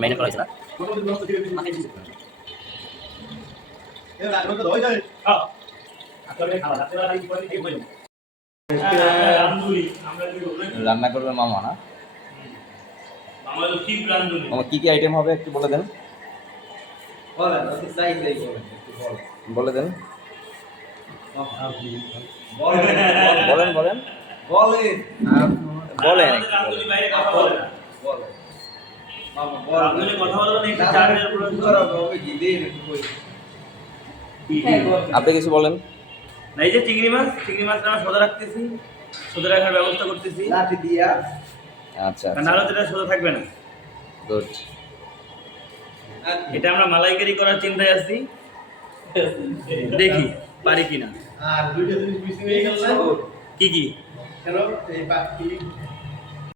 main করা হয়েছে না রান্না করবে মামা না মামা কি কি আইটেম হবে একটু বলে দেন বলে দেন বলেন বলেন বলেন আপনি কিছু বলেন না এই যে চিংড়ি মাছ আমরা সোজা রাখতেছি সোজা রাখার ব্যবস্থা করতেছি আচ্ছা নাহলে তো এটা সোজা থাকবে না গুড এটা আমরা মালাইকারি করার চিন্তায় আছি দেখি পারি কিনা আর দুইটা জিনিস মিসিং হয়ে গেল না কি কেন এই